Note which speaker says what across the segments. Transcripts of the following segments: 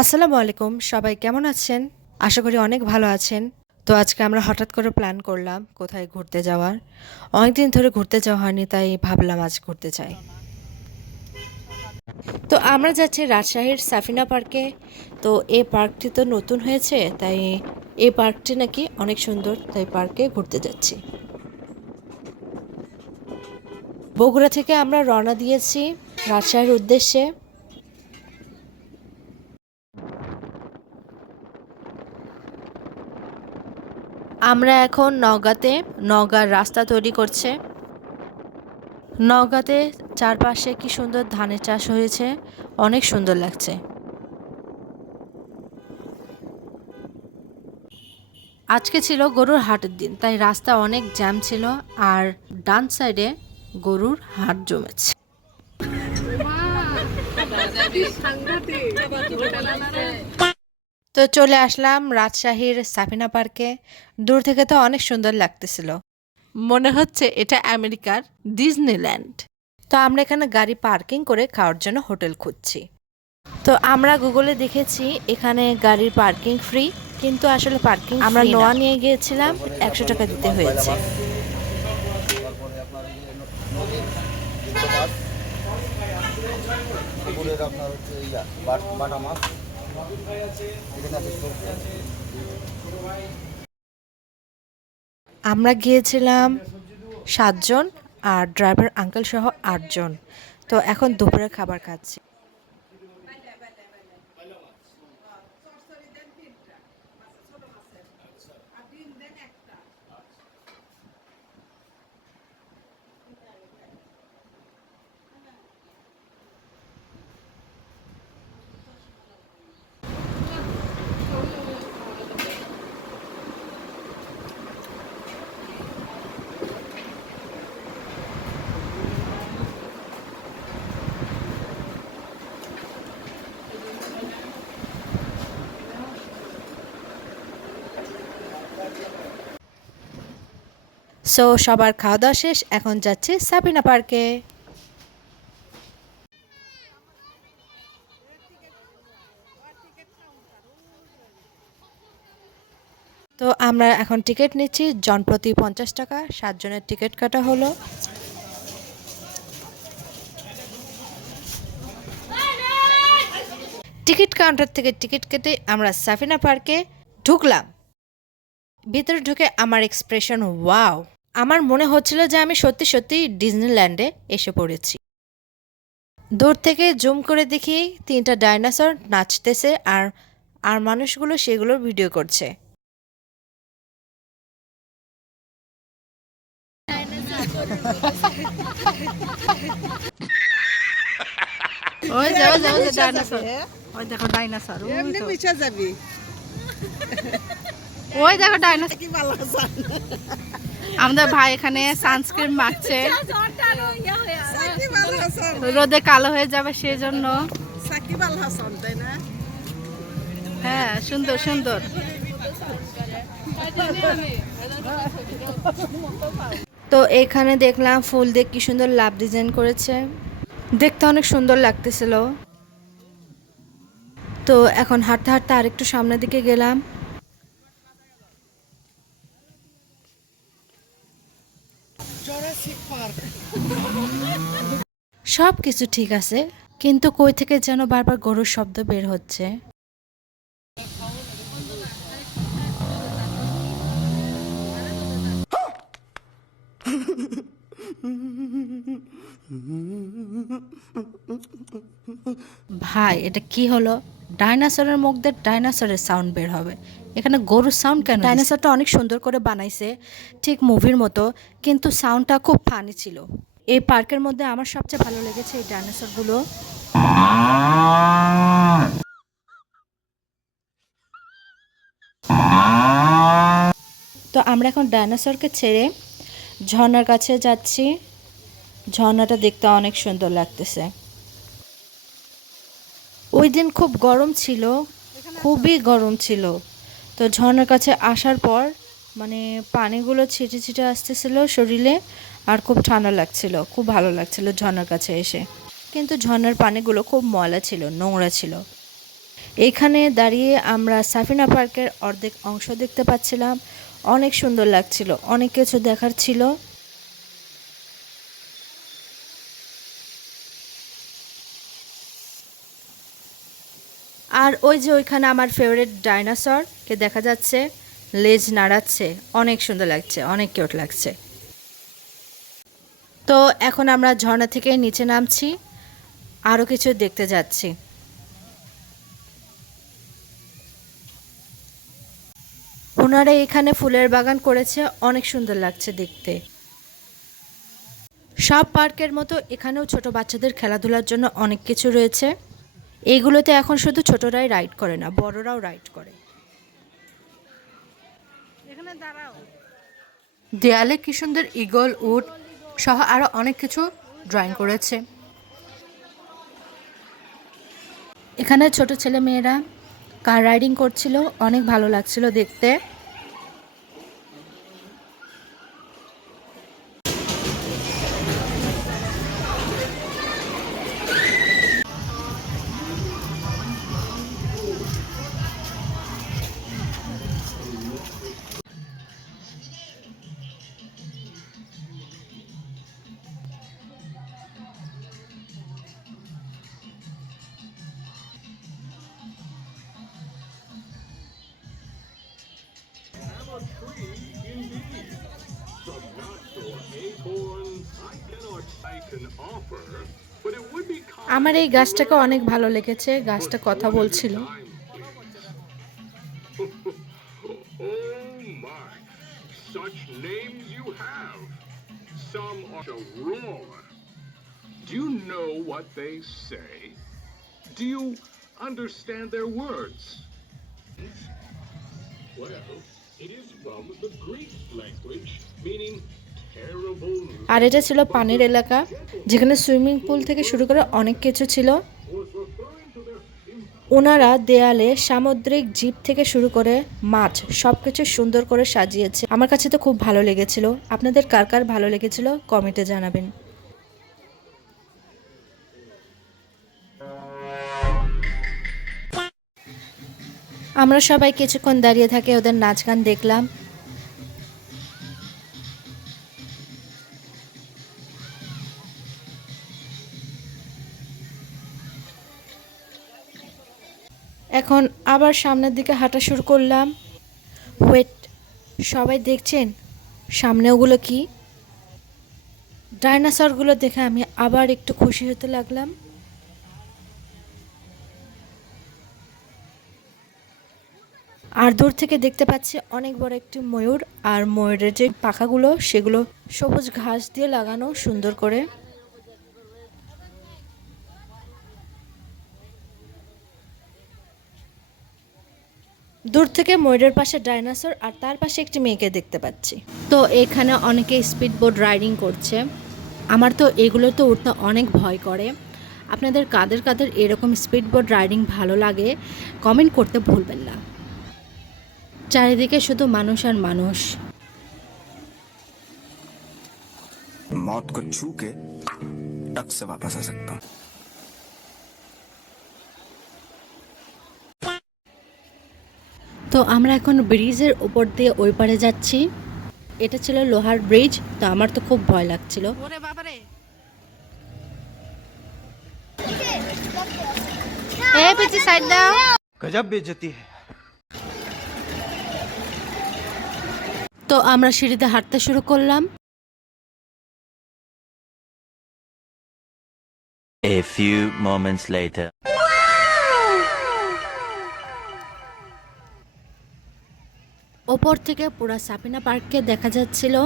Speaker 1: আসসালামু আলাইকুম, সবাই কেমন আছেন? আশা করি অনেক ভালো আছেন। তো আজকে আমরা হঠাৎ করে প্ল্যান করলাম কোথায় ঘুরতে যাওয়ার। অনেকদিন ধরে ঘুরতে যাওয়া হয়নি, তাই ভাবলাম আজ ঘুরতে চাই তো আমরা যাচ্ছি রাজশাহীর সাফিনা পার্কে। তো এই পার্কটি তো নতুন হয়েছে, তাই এই পার্কটি নাকি অনেক সুন্দর, তাই পার্কে ঘুরতে যাচ্ছি। বগুড়া থেকে আমরা রওনা দিয়েছি রাজশাহীর উদ্দেশ্যে। আমরা এখন নওগাঁতে, নওগাঁর রাস্তা তৈরি করছে। নওগাঁতে চারপাশে কি সুন্দর ধানের চাষ হয়েছে, অনেক সুন্দর লাগছে। আজকে ছিল গরুর হাটের দিন, তাই রাস্তা অনেক জ্যাম ছিল আর ডান সাইডে গরুর হাট জমেছে। তো চলে আসলাম রাজশাহীর সাফিনা পার্কে। দূর থেকে তো অনেক সুন্দর লাগতেছিল। মনে হচ্ছে এটা আমেরিকার ডিজনিল্যান্ড। তো আমরা এখানে গাড়ি পার্কিং করে খাওয়ার জন্য হোটেল খুঁজছি। তো আমরা গুগলে দেখেছি এখানে গাড়ির পার্কিং ফ্রি কিন্তু আসলে পার্কিং আমরা নোয়া নিয়ে গিয়েছিলাম একশো টাকা দিতে হয়েছে।
Speaker 2: আপনার হচ্ছে
Speaker 1: আমরা গিয়েছিলাম সাতজন আর ড্রাইভার আঙ্কেল সহ আটজন। তো এখন দুপুরে খাবার খাচ্ছি। সো সবার খাওয়া দাওয়া শেষ, এখন যাচ্ছি সাবিনা পার্কে। তো আমরা এখন টিকিট নিচ্ছি জনপ্রতি পঞ্চাশ টাকা, সাতজনের টিকিট কাটা হলো। টিকিট কাউন্টার থেকে টিকিট কেটে আমরা সাফিনা পার্কে ঢুকলাম। ভিতরে ঢুকে আমার এক্সপ্রেশন, ওয়াও! আমার মনে হচ্ছিল যে আমি সত্যি সত্যি ডিজনিল্যান্ডে এসে পড়েছি। দূর থেকে জুম করে দেখি তিনটা ডাইনোসর নাচতেছে আর আর মানুষগুলো সেগুলোর ভিডিও করছে।
Speaker 3: ওই যে ওই যে ওই যে ডাইনোসর। ওই দেখো ডাইনোসর ওই
Speaker 4: এমনি
Speaker 3: তো।
Speaker 4: যাবি।
Speaker 3: ওই দেখো ডাইনোসর।
Speaker 4: কি ভালো
Speaker 3: আমাদের ভাই এখানে সানস্ক্রিন মাখছে। রোদে কালো হয়ে যাবে সেজন্য। হ্যাঁ সুন্দর সুন্দর।
Speaker 1: তো এখানে দেখলাম ফুল দিয়ে কি সুন্দর লাভ ডিজাইন করেছে। দেখতে অনেক সুন্দর লাগতেছিল। তো এখন হাঁটতে হাঁটতে আরেকটু সামনের দিকে গেলাম। সব কিছু ঠিক আছে, কিন্তু কই থেকে যেন বারবার গরুর শব্দ বের হচ্ছে? ভাই, এটা কি হলো? ডাইনোসরের মুখ দিয়ে ডাইনোসরের সাউন্ড বের হবে। এখানে গরুর সাউন্ড কেন ডাইনোসরটা অনেক সুন্দর করে বানাইছে, ঠিক মুভির মতো, কিন্তু সাউন্ডটা খুব ফানি ছিল। এই পার্কের মধ্যে আমার সবচেয়ে ভালো লেগেছে এই ডাইনোসরগুলো। তো আমরা এখন ডাইনোসরকে ছেড়ে ঝর্ণার কাছে যাচ্ছি। ঝর্ণাটা দেখতে অনেক সুন্দর লাগতেছে। ওই দিন খুব গরম ছিল, খুবই গরম ছিল। তো ঝর্ণার কাছে আসার পর মানে পানিগুলো ছিটে ছিটে আসতেছিল শরীরে আর খুব ঠান্ডা লাগছিল, খুব ভালো লাগছিল ঝর্নার কাছে এসে। কিন্তু ঝর্নার পানিগুলো খুব ময়লা ছিল, নোংরা ছিল। এখানে দাঁড়িয়ে আমরা সাফিনা পার্কের অর্ধেক অংশ দেখতে পাচ্ছিলাম। অনেক সুন্দর লাগছিল, অনেক কিছু দেখার ছিল। আর ওই যে ওইখানে আমার ফেভারিট ডাইনোসরকে দেখা যাচ্ছে। লেজ নাড়াচ্ছে, অনেক সুন্দর লাগছে, অনেক কিউট লাগছে। তো এখন আমরা ঝর্ণা থেকে নিচে নামছি আরও কিছু দেখতে যাচ্ছি। ওনারা এখানে ফুলের বাগান করেছে, অনেক সুন্দর লাগছে দেখতে। সব পার্কের মতো এখানেও ছোট বাচ্চাদের খেলাধুলার জন্য অনেক কিছু রয়েছে। এইগুলোতে এখন শুধু ছোটরাই রাইড করে না, বড়রাও রাইড করে। দেয়ালে কি সুন্দর ইগল উড সহ আরও অনেক কিছু ড্রয়িং করেছে। এখানে ছোট ছেলে মেয়েরা কার রাইডিং করছিল, অনেক ভালো লাগছিল দেখতে। আমার এই গাছটাকে অনেক ভালো লেগেছে গাছটা কথা বলছিল
Speaker 5: Oh such names you have. Some are a. Do you know what they say? Do you understand their words? Well, it is from the Greek language, meaning
Speaker 1: আর এটা ছিল পানির এলাকা, যেখানে সুইমিং পুল থেকে শুরু করে অনেক কিছু ছিল। ওনারা দেয়ালে সামুদ্রিক জীব থেকে শুরু করে মাছ সব কিছু সুন্দর করে সাজিয়েছে। আমার কাছে তো খুব ভালো লেগেছিল। আপনাদের কার কার ভালো লেগেছিল কমেন্টে জানাবেন। আমরা সবাই কিছুক্ষণ দাঁড়িয়ে থাকে, ওদের নাচ গান দেখলাম। এখন আবার সামনের দিকে হাঁটা শুরু করলাম। ওয়েট সবাই দেখছেন? সামনে ওগুলো কি? ডাইনোসরগুলো দেখে আমি আবার একটু খুশি হতে লাগলাম। আর দূর থেকে দেখতে পাচ্ছি অনেক বড় একটি ময়ূর, আর ময়ূরের যে পাখাগুলো, সেগুলো সবুজ ঘাস দিয়ে লাগানো সুন্দর করে। দূর থেকে ময়ূরের পাশে ডাইনোসর আর তার পাশে একটি মেয়েকে দেখতে পাচ্ছি তো এখানে অনেকে স্পিড বোট রাইডিং করছে আমার তো এগুলো তো উঠতে অনেক ভয় করে আপনাদের কাদের কাদের এরকম স্পিড বোট রাইডিং ভালো লাগে কমেন্ট করতে ভুলবেন না চারিদিকে শুধু মানুষ আর মানুষ
Speaker 6: मौत को छू के टक से वापस आ सकता हूँ
Speaker 1: তো আমরা এখন ব্রিজের ওপর দিয়ে ওই পারে যাচ্ছি। এটা ছিল লোহার ব্রিজ তো আমার তো খুব ভয় লাগছিল। তো আমরা সিঁড়িতে হাঁটতে শুরু করলাম।
Speaker 7: A few moments later
Speaker 1: ওপর থেকে পুরো সাপিনা পার্ককে দেখা যাচ্ছিল।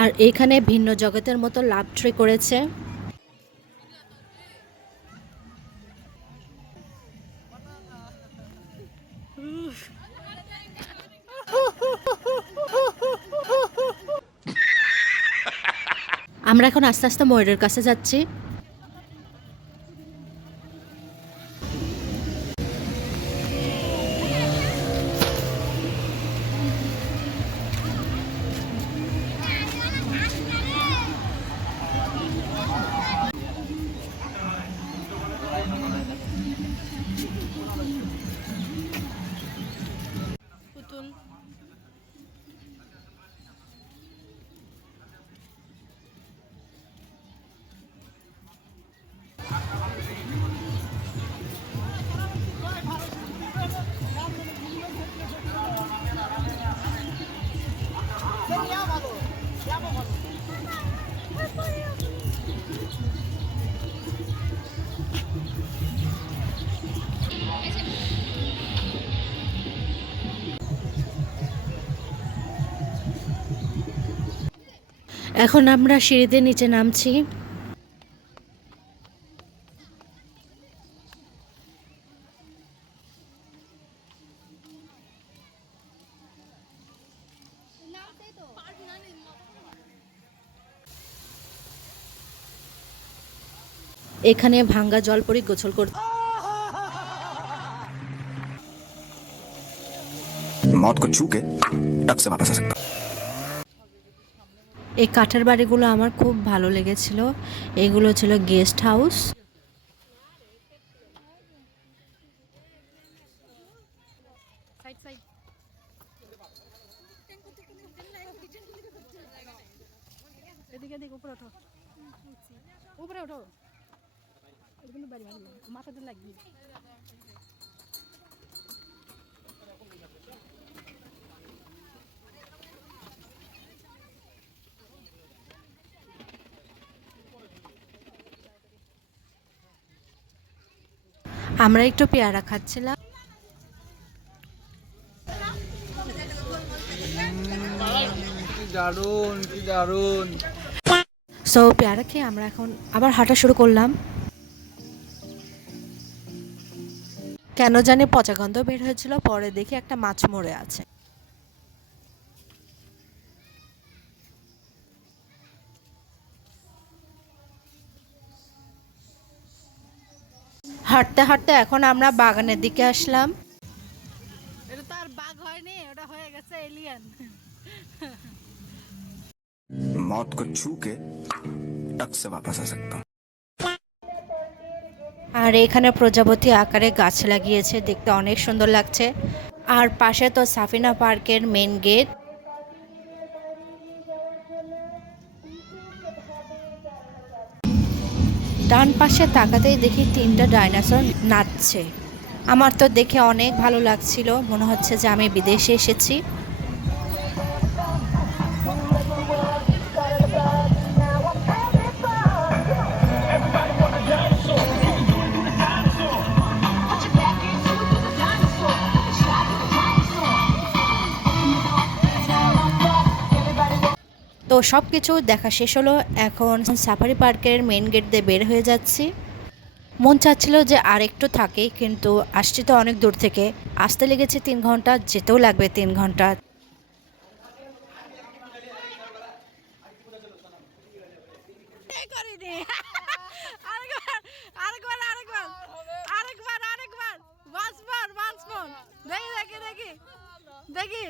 Speaker 1: আর এখানে ভিন্ন জগতের মতো লাভ ট্রি করেছে। আমরা এখন আস্তে আস্তে ময়ূরের কাছে যাচ্ছি। এখন আমরা সিঁড়িতে নিচে নামছি এখানে ভাঙ্গা জলপরি গোসল করতে
Speaker 6: मौत को छू के टक से वापस आ सकता
Speaker 1: এই কাঠের বাড়িগুলো আমার খুব ভালো লেগেছিল। এগুলো ছিল গেস্ট হাউস।
Speaker 3: উপরে বাড়ি লাগবে
Speaker 1: আমরা একটু পেয়ারা খাচ্ছিলাম।
Speaker 2: দারুণ কি দারুণ।
Speaker 1: সো পেয়ারা খেয়ে আমরা এখন আবার হাঁটা শুরু করলাম। কেন জানি পচা গন্ধ বের হয়েছিল পরে দেখি একটা মাছ মরে আছে। হাঁটতে হাঁটতে এখন আমরা বাগানের দিকে আসলাম
Speaker 3: এটা তো আর বাঘ হয়নি ওটা হয়ে গেছে এলিয়ান
Speaker 6: मौत को छू के टक से वापस आ सकता हूँ
Speaker 1: আর এখানে প্রজাপতি আকারে গাছ লাগিয়েছে দেখতে অনেক সুন্দর লাগছে আর পাশে তো সাফিনা পার্কের মেন গেট ডান পাশে তাকাতেই দেখি তিনটা ডাইনোসর নাচছে। আমার তো দেখে অনেক ভালো লাগছিল। মনে হচ্ছে যে আমি বিদেশে এসেছি। সব কিছু দেখা শেষ হলো। এখন সাফারি পার্কের মেন গেট দিয়ে বের হয়ে যাচ্ছি। মন চাচ্ছিল যে আর একটু থাকে, কিন্তু আসছি তো অনেক দূর থেকে। আসতে লেগেছে তিন ঘণ্টা, যেতেও লাগবে তিন
Speaker 3: ঘণ্টা। দেখি।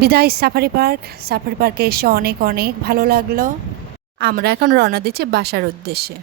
Speaker 1: বিদায়, সাফারি পার্ক। সাফারি পার্কে এসে অনেক অনেক ভালো লাগল। আমরা এখন রওনা দিচ্ছি বাসার উদ্দেশ্যে।